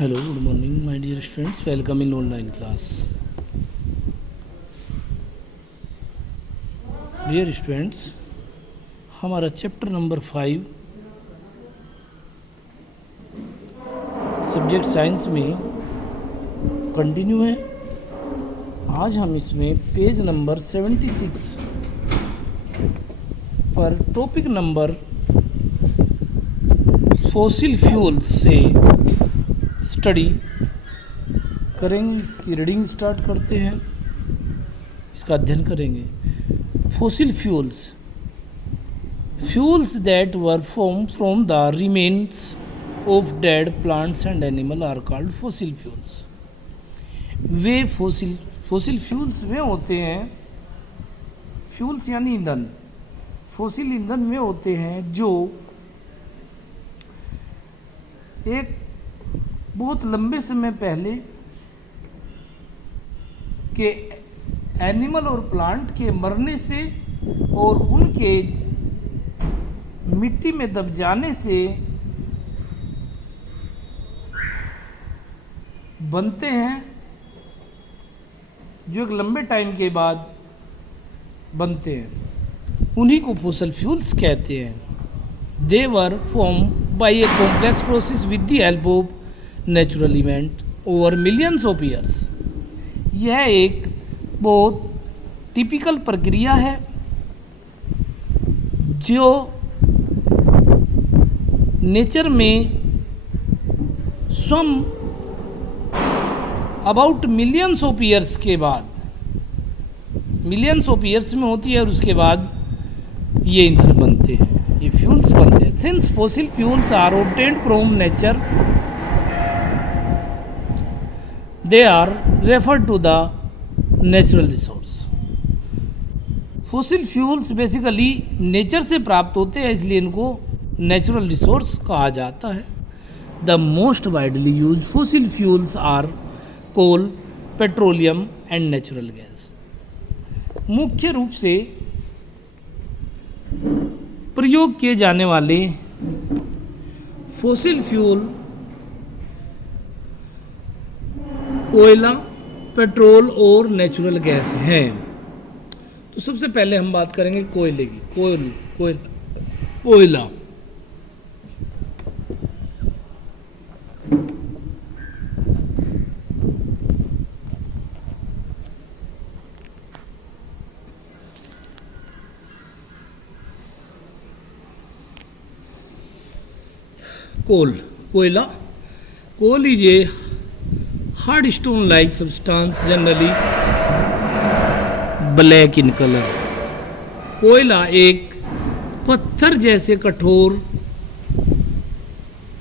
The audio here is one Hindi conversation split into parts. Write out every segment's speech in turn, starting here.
Hello, good morning, my dear students. Welcome in online class. Dear students, हमारा चैप्टर नंबर 5 सब्जेक्ट साइंस में कंटिन्यू है। आज हम इसमें पेज नंबर 76 पर टॉपिक नंबर फॉसिल फ्यूल्स से स्टडी करेंगे। इसकी रीडिंग स्टार्ट करते हैं, इसका अध्ययन करेंगे। Fossil fuels that were form from the remains of dead plants and animal are called fossil fuels. वे फॉसिल फ्यूल्स वे होते हैं, फ्यूल्स यानी ईंधन, फॉसिल ईंधन वे होते हैं जो एक बहुत लंबे समय पहले के एनिमल और प्लांट के मरने से और उनके मिट्टी में दब जाने से बनते हैं, जो एक लंबे टाइम के बाद बनते हैं। उन्हीं को फॉसिल फ्यूल्स कहते हैं। They were form by a complex process with the help of natural event over millions of years. यह एक बहुत टिपिकल प्रक्रिया है जो नेचर में some about millions of years के बाद, मिलियंस ऑफ ईयर्स में होती है और उसके बाद ये ईंधन बनते हैं, ये फ्यूल्स बनते हैं। Since fossil fuels are obtained from nature, they are referred to the natural resource. Fossil fuels basically nature से प्राप्त होते हैं, इसलिए इनको नेचुरल रिसोर्स कहा जाता है। The most widely use fossil fuels are coal, petroleum and natural gas. मुख्य रूप से प्रयोग किए जाने वाले फॉसिल फ्यूल कोयला, पेट्रोल और नेचुरल गैस हैं। तो सबसे पहले हम बात करेंगे कोयले की। कोयला coal is a hard stone like substance generally black in color। कोयला एक पत्थर जैसे कठोर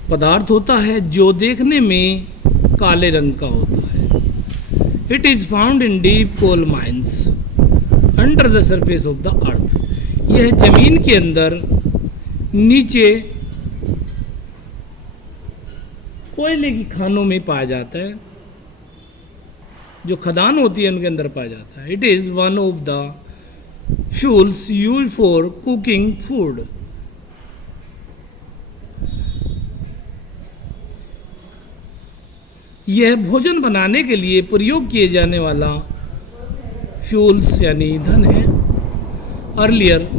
पदार्थ होता है जो देखने में काले रंग का होता है। It is found in deep coal mines under the surface of the earth. यह जमीन के अंदर नीचे कोयले की खानों में पाया जाता है, जो खदान होती है उनके अंदर पाया जाता है। It is one of the fuels use for cooking food. यह भोजन बनाने के लिए प्रयोग किए जाने वाला फ्यूल्स यानी ईंधन है। Earlier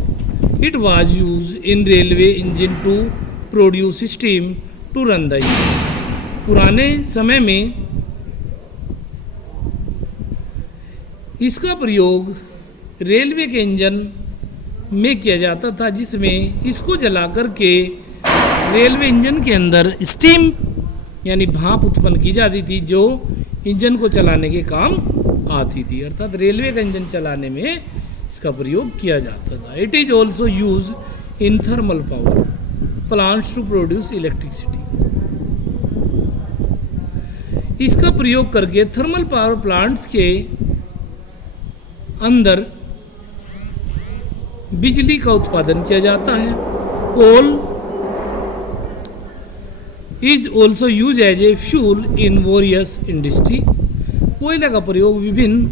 it was use in railway engine to produce steam to run the engine. पुराने समय में इसका प्रयोग रेलवे के इंजन में किया जाता था, जिसमें इसको जलाकर के रेलवे इंजन के अंदर स्टीम यानी भाप उत्पन्न की जाती थी, जो इंजन को चलाने के काम आती थी। अर्थात रेलवे का इंजन चलाने में इसका प्रयोग किया जाता था। It is also use in thermal power plants to produce electricity. इसका प्रयोग करके थर्मल पावर प्लांट्स के अंदर बिजली का उत्पादन किया जाता है। Coal is also use as a fuel in various industry. कोयले का प्रयोग विभिन्न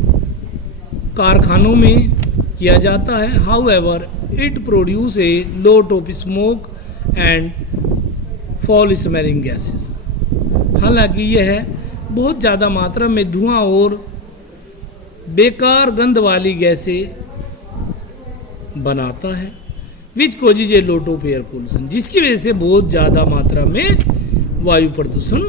कारखानों में किया जाता है। However it produce a lot of smoke and foul smelling gases. हालांकि यह बहुत ज़्यादा मात्रा में धुआं और बेकार गंध वाली गैसें बनाता है, which causes a lot of air pollution, जिसकी वजह से बहुत ज़्यादा मात्रा में वायु प्रदूषण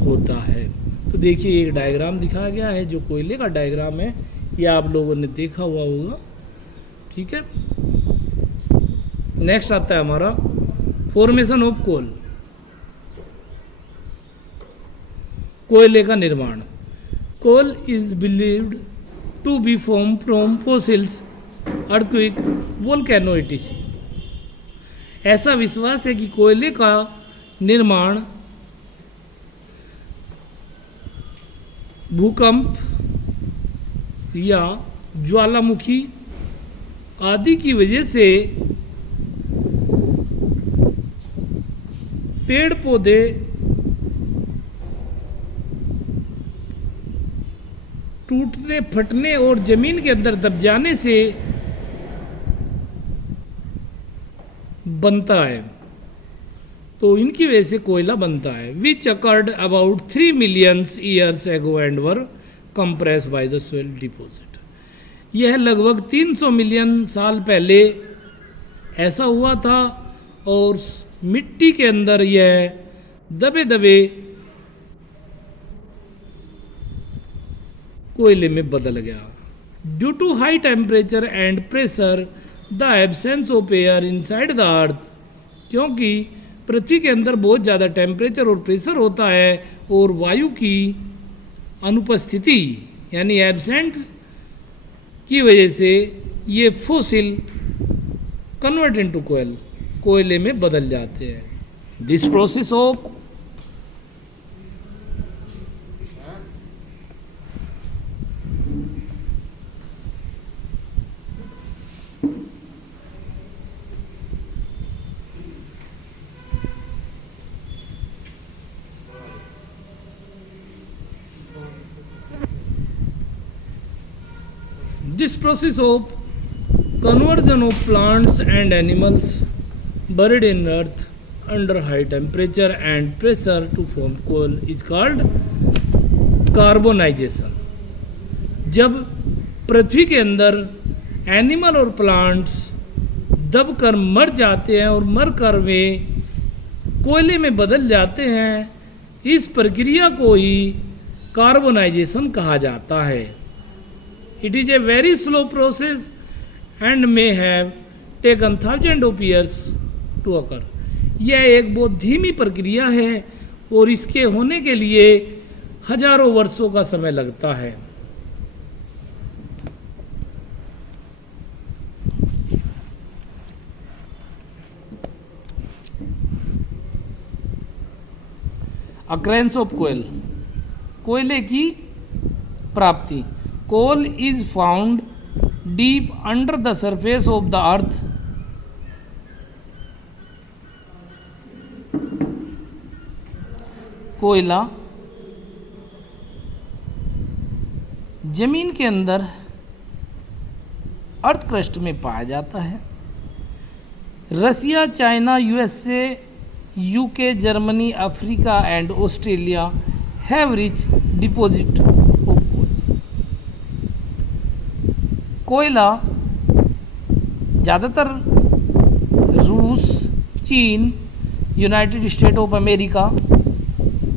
होता है। तो देखिए एक डायग्राम दिखाया गया है जो कोयले का डायग्राम है, ये आप लोगों ने देखा हुआ होगा। ठीक है, नेक्स्ट आता है हमारा फॉर्मेशन ऑफ कोल, कोयले का निर्माण। Coal is believed to be form from fossils, earthquake, volcano etc। ऐसा विश्वास है कि कोयले का निर्माण भूकंप या ज्वालामुखी आदि की वजह से पेड़ पौधे टूटने फटने और जमीन के अंदर दब जाने से बनता है, तो इनकी वजह से कोयला बनता है। Which occurred about 3 million years ago and were compress by the soil deposit. यह लगभग 300 मिलियन साल पहले ऐसा हुआ था और मिट्टी के अंदर यह दबे दबे कोयले में बदल गया। Due to high temperature and pressure the absence of air inside the earth, क्योंकि पृथ्वी के अंदर बहुत ज़्यादा टेम्परेचर और प्रेशर होता है और वायु की अनुपस्थिति यानी एब्सेंट की वजह से ये फॉसिल कन्वर्ट इनटू कोयल, कोयले में बदल जाते हैं। This process of This process of conversion of plants and animals buried in earth under high temperature and pressure to form coal is called carbonization। जब पृथ्वी के अंदर एनिमल और प्लांट्स दबकर मर जाते हैं और मरकर वे कोयले में बदल जाते हैं, इस प्रक्रिया को ही कार्बोनाइजेशन कहा जाता है। It is a very slow process and may have taken thousands of years to occur। यह एक बहुत धीमी प्रक्रिया है और इसके होने के लिए हजारों वर्षों का समय लगता है। Occurrence of coal, कोयले की प्राप्ति। Coal is found deep under the surface of the earth। कोयला जमीन के अंदर अर्थ क्रस्ट में पाया जाता है। Russia, China, USA, UK, Germany, Africa and Australia have rich deposit of coal. कोयला ज़्यादातर रूस, चीन, United State of America,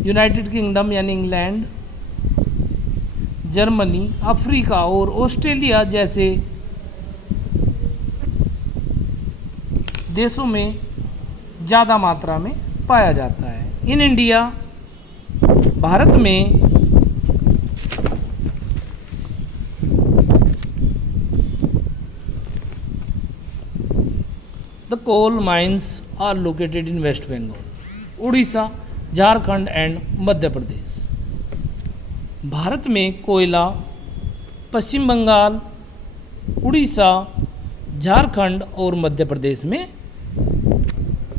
United Kingdom यानी इंग्लैंड, जर्मनी, अफ्रीका और ऑस्ट्रेलिया जैसे देशों में ज़्यादा मात्रा में पाया जाता है। इन इंडिया, भारत में the coal mines are located in West Bengal, Orissa, Jharkhand and Madhya Pradesh. Bharat में कोयला पश्चिम बंगाल, उड़ीसा, झारखंड और मध्य प्रदेश में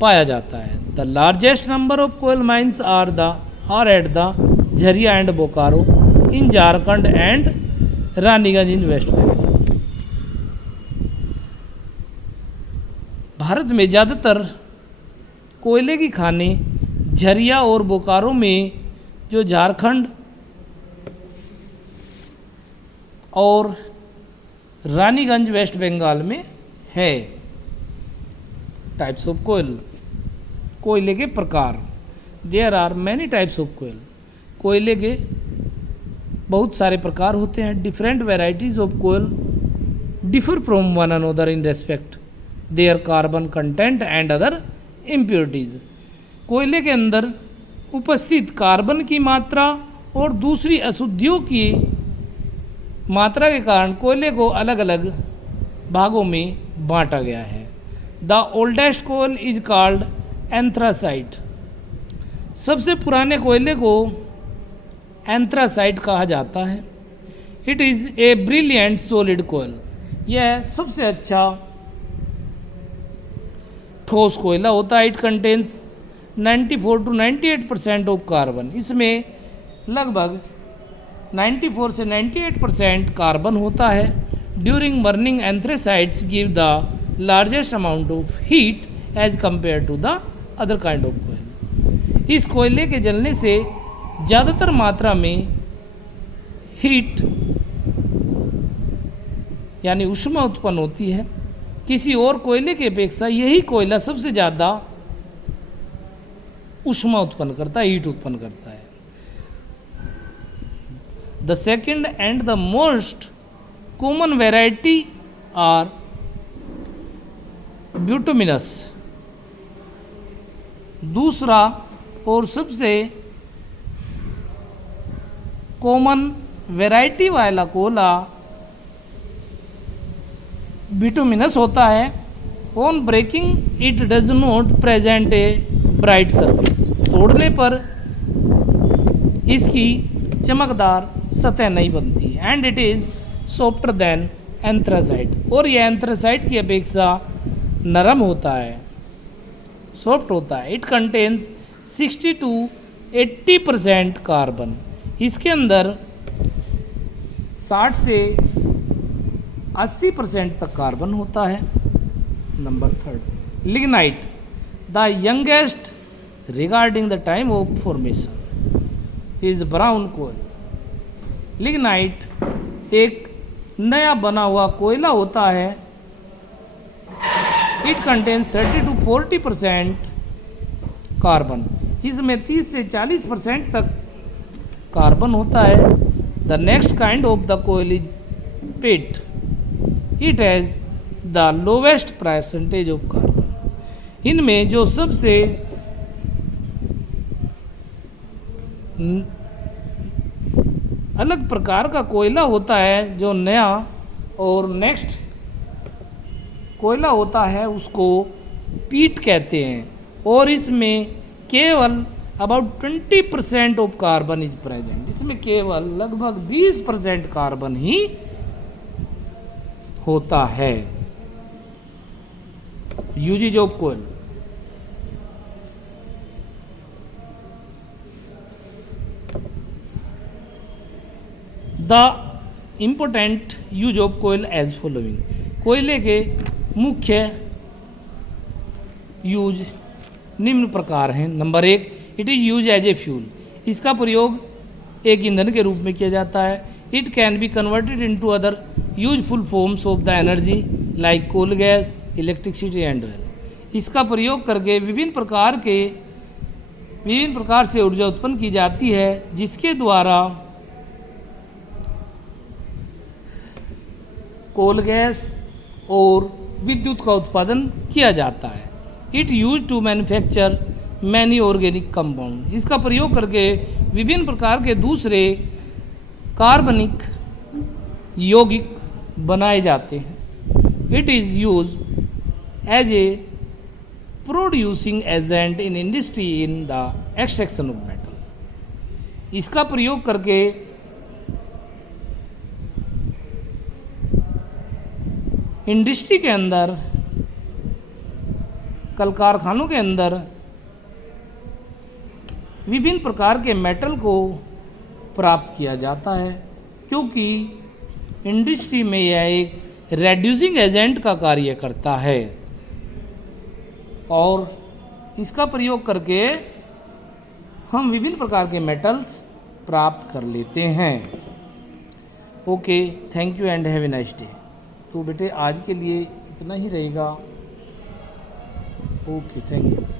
पाया जाता है। The largest number of coal mines are at the Jharia and Bokaro in Jharkhand and Raniganj in West Bengal. Bharat में ज़्यादातर कोयले की खानें झरिया और बोकारो में जो झारखंड और रानीगंज वेस्ट बंगाल में है। टाइप्स ऑफ कोयल, कोयले के प्रकार। There are many types of coal, कोयले के बहुत सारे प्रकार होते हैं। Different varieties of coal differ from one another in respect their carbon content and other impurities. कोयले के अंदर उपस्थित कार्बन की मात्रा और दूसरी अशुद्धियों की मात्रा के कारण कोयले को अलग अलग भागों में बांटा गया है। The oldest coal is called anthracite. सबसे पुराने कोयले को एंथ्रासाइट कहा जाता है। It is a brilliant solid coal. यह सबसे अच्छा ठोस कोयला होता है। It contains 94 to 98% of carbon. इसमें लगभग 94 से 98% कार्बन होता है। During burning anthracites give the largest amount of heat as compare to the other kind of coal. इस कोयले के जलने से ज़्यादातर मात्रा में हीट यानी ऊष्मा उत्पन्न होती है। किसी और कोयले की अपेक्षा यही कोयला सबसे ज़्यादा ऊष्मा उत्पन्न करता है, हीट उत्पन्न करता है। The second and the most common variety are bituminous. दूसरा और सबसे कॉमन वैरायटी वाला कोयला बिटुमिनस होता है। On breaking it does not present a bright surface. तोड़ने पर इसकी चमकदार सतह नहीं बनती and it is softer than anthracite. और यह एंथ्रासाइट की अपेक्षा नरम होता है, सॉफ्ट होता है। It contains 60 to 80% carbon. इसके अंदर 60 से 80% तक कार्बन होता है। Number third, lignite, the youngest regarding the time of formation is brown coal. Lignite एक नया बना हुआ कोयला होता है। It contains 30 to 40% carbon. इसमें 30 से 40% तक कार्बन होता है। The next kind of the coal is peat. It has the lowest percentage of carbon. इनमें जो सबसे अलग प्रकार का कोयला होता है, जो नया और नेक्स्ट कोयला होता है, उसको पीट कहते हैं। और इसमें केवल about 20% of carbon is present. इसमें केवल लगभग 20% कार्बन ही होता है। Uses of coal, the important use of coal as following. कोयले के मुख्य यूज निम्न प्रकार हैं। Number 1, it is use as a fuel. इसका प्रयोग एक ईंधन के रूप में किया जाता है। It can be converted into other useful forms of the energy like coal gas, electricity and oil. इसका प्रयोग करके विभिन्न प्रकार से ऊर्जा उत्पन्न की जाती है, जिसके द्वारा कोल गैस और विद्युत का उत्पादन किया जाता है। It use to manufacture many organic compound. इसका प्रयोग करके विभिन्न प्रकार के दूसरे कार्बनिक यौगिक बनाए जाते हैं। It is use as a producing agent in industry in the extraction of metal. इसका प्रयोग करके इंडस्ट्री के अंदर, कल कारखानों के अंदर विभिन्न प्रकार के मेटल को प्राप्त किया जाता है, क्योंकि इंडस्ट्री में यह एक रेड्यूसिंग एजेंट का कार्य करता है। और इसका प्रयोग करके हम विभिन्न प्रकार के मेटल्स प्राप्त कर लेते हैं। Okay, thank you and have a nice day. तो बेटे आज के लिए इतना ही रहेगा। Okay, thank you.